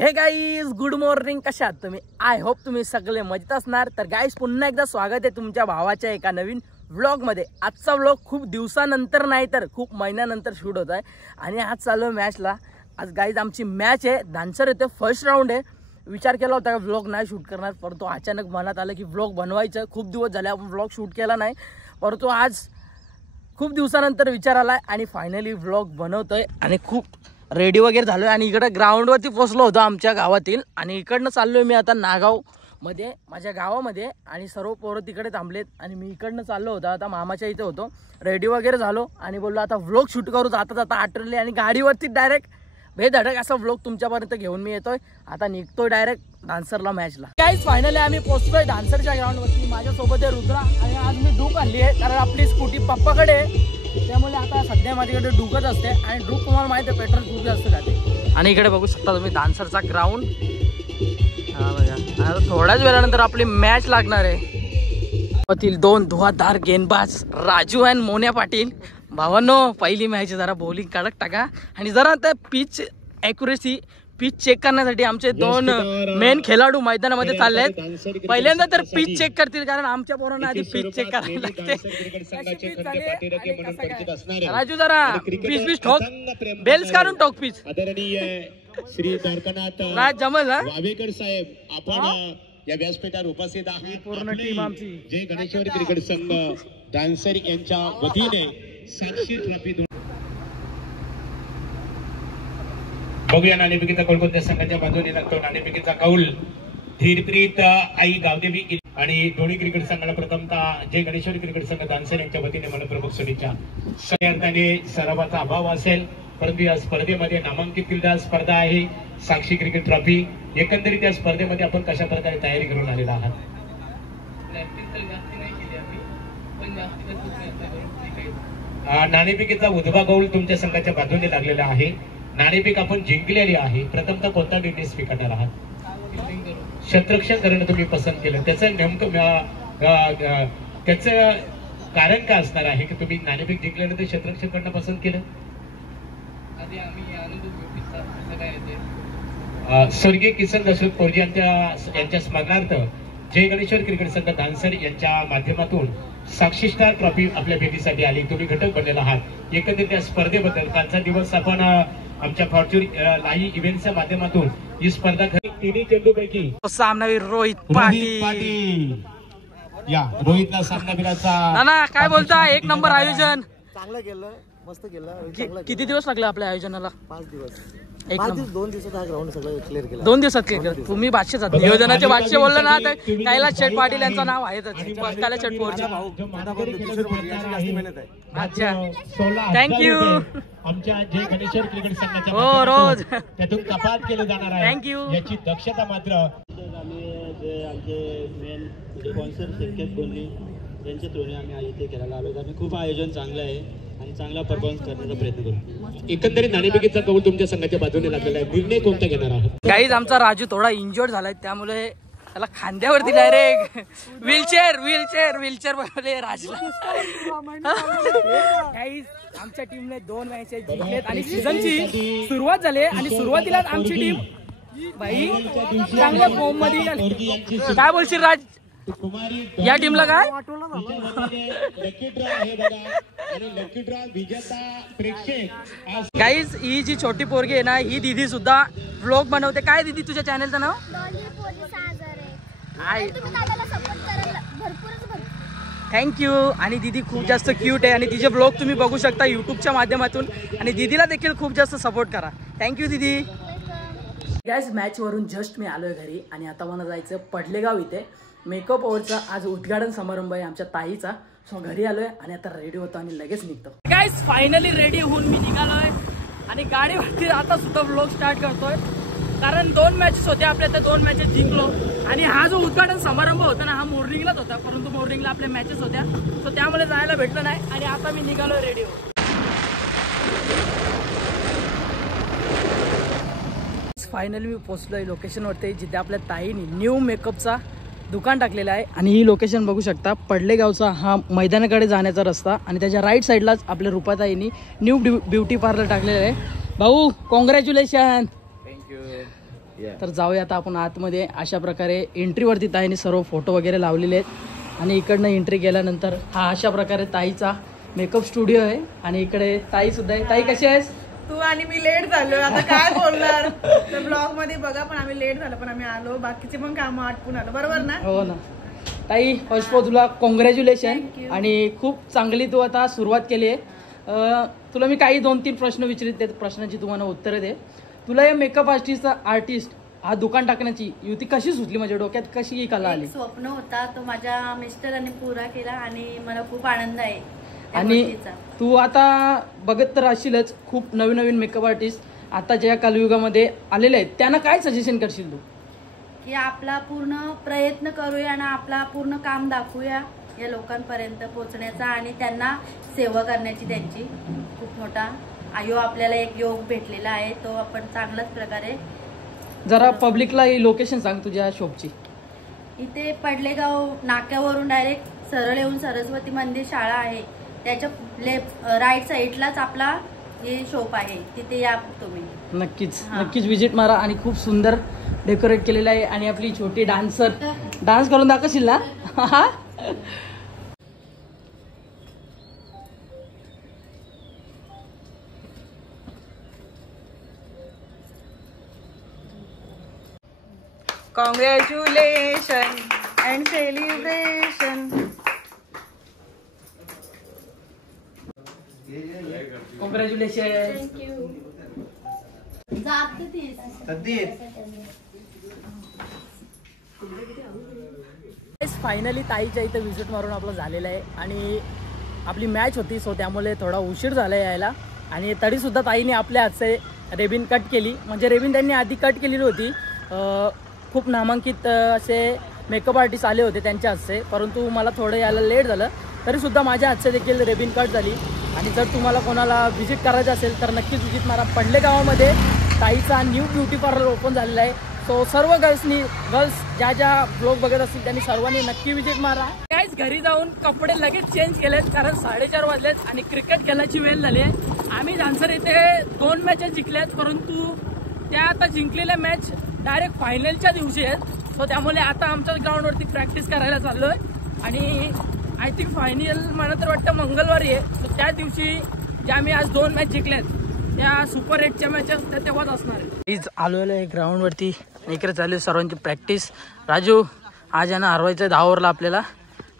हे guys good morning, कशा आहात तुम्ही? आय होप तुम्ही सगळे मजेत असणार. तर गाईज पुन्हा एकदा स्वागत आहे तुमच्या भावाच्या एका नवीन व्लॉग मध्ये. आजचा व्लॉग खूप दिवसानंतर नाही तर खूप महिन्यानंतर शूट होत आहे आणि आज चालू आहे मॅचला. आज गाईज आमची मॅच आहे, धानसर येते, फर्स्ट राऊंड आहे. विचार केला होता की व्लॉग नाही शूट करणार, परंतु अचानक मनात आलं की व्लॉग बनवायचं. खूप दिवस झाले आपण व्लॉग शूट केला नाही, परंतु आज खूप दिवसानंतर विचार आलाय आणि फायनली व्लॉग बनवतोय आणि खूप रेडी वगैरे झालोय. आणि इकडे ग्राउंडवरती पोहोचलो होतो आमच्या गावातील आणि इकडनं चाललोय मी आता नागाव मध्ये, माझ्या गावामध्ये. आणि सर्व पोरं तिकडे थांबलेत आणि मी इकडनं चाललो होतो. आता मामाच्या इथे होतो, रेडी वगैरे झालो आणि बोललो आता व्लॉग शूट करू. जाता जाता आठवले आणि गाडीवरती डायरेक्ट बेधडक असा व्लॉग तुमच्यापर्यंत घेऊन मी येतोय. आता निघतोय डायरेक्ट धानसरला मॅचला. गाईज फायनली आम्ही पोहोचलोय धानसरच्या ग्राउंडवरती. माझ्यासोबत आहे रुद्रा आणि आज मी डूक आणली आहे कारण आपली स्कूटी पप्पाकडे आहे, त्यामुळे आता सध्या माझ्याकडे डुकच असते. आणि डुक तुम्हाला माहिती आहे पेट्रोल खूप जास्त जाते. आणि इकडे बघू शकता तुम्ही धानसरचा ग्राउंड. हा बघा, आता थोड्याच वेळानंतर आपली मॅच लागणार आहे. दोन धुवाधार गेंदबाज राजू आणि मोन्या पाटील. भावांनो, पहिली मॅच जरा बॉलिंग कडक टाका आणि जरा आता पिच ॲक्युरेसी, पिच चेक करण्यासाठी आमचे दोन मेन खेळाडू मैदानामध्ये चालले आहेत. पहिल्यांदा तर पिच चेक करतील कारण आमच्या पोरांना आधी पिच चेक करायला लागते. राजू जरा पिच ठोक, बेल्स काढून ठोक पिच. श्री द्वारकानाथ जमल वावेकर साहेब, आपण या व्यासपीठावर उपस्थित आहे. पूर्ण टीम आमची जय गणेश्वर क्रिकेट संघ धानसर यांच्या वतीने साक्षी ट्रॉफी. बघूया नाणेफेकीचा कौल कोणत्या संघाच्या बाजूने लागतो. नाणेफेकीचा कौल धीरप्रीत आई गावदेवी आणि दोन्ही क्रिकेट संघाला प्रथमतः जय गणेश्वर क्रिकेट संघ धानसर यांच्या वतीने मनपूर्वक शुभेच्छा. खऱ्या अर्थाने सरावाचा अभाव असेल, परंतु या स्पर्धेमध्ये नामांकित क्रीडा स्पर्धा आहे साक्षी क्रिकेट ट्रॉफी. एकंदरीत या स्पर्धेमध्ये आपण कशा प्रकारे तयारी करून आलेला आहात? नाणेफेकीचा उजवा कौल तुमच्या संघाच्या बाजूने लागलेला आहे. नाणेफेक आपण जिंकलेली आहे. प्रथमतः कोणता निर्णय स्वीकारणार आहात? क्षेत्ररक्षण करणं तुम्ही पसंत केलं, त्याचं नेमकं त्याचं कारण काय असणार आहे की तुम्ही नाणेफेक जिंकल्यानंतर क्षेत्ररक्षण करणं पसंत केलं? स्वर्गीय किसन दशरथ पोरजी यांच्या स्मरणार्थ जय गणेश्वर क्रिकेट संघ धानसर यांच्या माध्यमातून साक्षी स्टार ट्रॉफी आपल्या भेटीसाठी आली. तुम्ही घटक बनलेला आहात. एकंदरीत या स्पर्धेबद्दल कालचा दिवस आपण आमच्या फॉर्च्यून लाईव्ह इव्हेंटच्या माध्यमातून ही स्पर्धा तिन्ही चेंडूपैकी सामनावीर रोहित पाटील. या रोहितला सामनावीराचा ना काय बोलता, एक नंबर आयोजन चांगलं केलं, मस्त केलं. किती दिवस लागले आपल्या आयोजनाला? 5 दिवस. एक नंबर. 2 दिवसात हा ग्राउंड सगळं क्लिअर केलं. 2 दिवसात क्लिअर. तुम्ही बादशाह नियोजनाचे बादशाह बोलला ना, तर कैलास शेठ पाटील यांचं नाव आहेच. कैलास शेठ पोरजी. अच्छा, थँक्यू. आमच्या जय गणेश्वर क्रिकेट संघाच्या हो, रोज त्यातून कपात केलं जाणार आहे. थँक्यू. याची दक्षता मात्र आम्ही जे आमचे मेन स्पॉन्सर संकेत कोहली यांच्या थ्रूने आम्ही इथे खेळायला आलो आणि खूप आयोजन चांगलं आहे आणि चांगला परफॉर्मन्स करण्याचा प्रयत्न करू. एकंदरीत नाणेफेकीचा कौल तुमच्या संघाच्या बाजूने लागलेला आहे. निर्णय कोणता घेणार आहात? गाईज आमचा राजू थोडा इंजर्ड झालाय, त्यामुळे त्याला खांद्यावरती डायरेक्ट व्हीलचेअर बनवले राजला. गाईज आमच्या टीमने 2 मॅचेस जिंकलेत आणि सीझनची सुरुवात झाली आणि सुरुवातीलाच आमची टीम भाई चांगल्या फॉर्म मध्ये झाली. काय बोलशील राज या टीमला? काय गाईज ही जी छोटी पोरगी आहे ना, ही दीदी सुद्धा व्लॉग बनवते. काय दीदी तुझ्या चॅनलचं नाव? थँक्यू. आणि दीदी खूप जास्त क्यूट आहे आणि तिचे व्लॉग तुम्ही बघू शकता यूट्यूबच्या माध्यमातून. आणि दीदीला देखील खूप जास्त सपोर्ट करा. थँक्यू दीदी. गॅस मॅचवरून जस्ट मी आलोय घरी आणि आता मला जायचं पडलेगाव इथे. मेकअप ओव्हरचा आज उद्घाटन समारंभ आहे आमच्या ताईचा. सो घरी आलोय आणि आता रेडी होतो आणि लगेच निघतो. गाईस फायनली रेडी होऊन मी निघालोय आणि गाडीवरती आता सुद्धा व्लॉग स्टार्ट करतोय कारण 2 मॅचेस होते आपल्या, त्या 2 मॅचेस जिंकलो. आणि हा जो उद्घाटन समारंभ होता ना, हा मॉर्निंगलाच होता, परंतु मॉर्निंगला आपल्या मॅचेस होत्या, सो त्यामुळे जायला भेटलं नाही. आणि आता मी निघालोय रेडी होऊन. फायनली मी पोहोचलोय लोकेशनवरती जिथे आपल्या ताईने न्यू मेकअपचा दुकान टाकलेलं आहे. आणि ही लोकेशन बघू शकता, पडलेगावचा हा मैदानाकडे जाण्याचा रस्ता आणि त्याच्या राईट साईडलाच आपल्या रुपाताईंनी न्यू ब्युटी पार्लर टाकलेलं आहे. भाऊ कॉंग्रॅच्युलेशन. तर जाऊया आता आपण आतमध्ये. अशा प्रकारे एंट्रीवरती ताईने सर्व फोटो वगैरे लावलेले आहेत आणि इकडनं एंट्री केल्यानंतर हा अशा प्रकारे ताईचा मेकअप स्टुडिओ आहे आणि इकडे ताई सुद्धा आहे. ताई कशी आहेस? तू आणि मी लेट झालो, आता काय बोलणार. तर ब्लॉग मध्ये बघा, पण आम्ही लेट झालो, पण आम्ही आलो, बाकीचे पण कामं आटपून आलो, बरोबर ना? हो ना ताई. फर्स्ट ऑफ तुला कॉंग्रॅच्युलेशन आणि खूप चांगली तू आता सुरुवात केली आहे. तुला मी काही 2-3 प्रश्न विचारित, त्या प्रश्नांची तुम्हाला उत्तरं दे. तुला या मेकअप आर्टिस्ट हा दुकान टाकण्याची युती कशी सुचली, म्हणजे डोक्यात कशी ही कला आली? एक स्वप्न होता, तो माझ्या मिस्टरांनी पुरा केला आणि मला खूप आनंद आहे त्या आणि गोष्टीचा. तू आता बघत तर असशीलच, खूप नवीन नवीन मेकअप आर्टिस्ट आता ज्या कलयुगामध्ये आलेले आहेत, त्यांना काय सजेशन करशील तू? की आपला पूर्ण प्रयत्न करूया आणि आपला पूर्ण काम दाखवूया या लोकांपर्यंत पोहोचण्याचा आणि त्यांना सेवा करण्याची. त्यांची खूप मोठा आपल्याला एक योग भेटलेला आहे, तो आपण चांगल्याच प्रकारे. जरा पब्लिकला ही लोकेशन सांग तुझ्या शॉपची. इथे पडलेगाव नाक्यावरून डायरेक्ट सरळ येऊन सरस्वती मंदिर शाळा आहे, त्याच्या राईट साईडलाच आपला हे शॉप आहे, तिथे या तुम्ही. नक्कीच विजिट मारा. आणि खूप सुंदर डेकोरेट केलेलं आहे आणि आपली छोटी डान्स करून दाखवशील ना? Congratulation and celebration. Congratulation. Finally ताईच्या इथे विजिट मारून आपलं झालेलं आहे आणि आपली मॅच होती, सो त्यामुळे थोडा उशीर झाला यायला. आणि तरीसुद्धा ताईने आपल्या हातचे रेबिन कट केली, म्हणजे रेबिन त्यांनी आधी कट केलेली होती. खूप नामांकित असे मेकअप आर्टिस्ट आले होते त्यांच्या हातचे, परंतु मला थोडं यायला लेट झालं. तरीसुद्धा माझ्या हातचे देखील रेबिन कट झाली. आणि जर तुम्हाला कोणाला व्हिजिट करायचं असेल तर नक्कीच व्हिजिट मारा. पडले गावामध्ये ताईचा न्यू ब्युटी पार्लर ओपन झालेला आहे. सो सर्व गर्ल्स ज्या ब्लॉग बघत असतील त्यांनी सर्वांनी नक्की व्हिजिट मारा. काहीच घरी जाऊन कपडे लगेच चेंज केलेत, कारण 4:30 वाजलेत आणि क्रिकेट खेळायची वेळ झाली आहे. आम्ही झांसर इथे 2 मॅचेस जिंकल्यात, परंतु त्या आता जिंकलेल्या मॅच डायरेक्ट फायनलच्या दिवशी आहेत. सो त्यामुळे आता आमच्या ग्राउंडवरती प्रॅक्टिस करायला चाललोय आणि आय थिंक फायनल मला तर वाटतं मंगळवारी आहे. तर त्या दिवशी ज्या आम्ही आज 2 मॅच जिंकल्यात त्या सुपर 8च्या मॅचेस त्या तेव्हाच असणार आहे. प्लीज आलेलो आहे ग्राउंडवरती, इकडे चालू आहे सर्वांची प्रॅक्टिस. राजू आज यांना हरवायचं 10 ओव्हरला आपल्याला.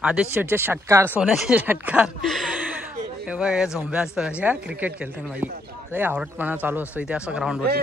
आदेश शेटचे षटकार, सोन्याचे षटकार, हे बघ हे झोंब्या असतात अशा क्रिकेट खेळताना. माझी लय आवडतपणा चालू असतो इथे असं ग्राउंडवरती.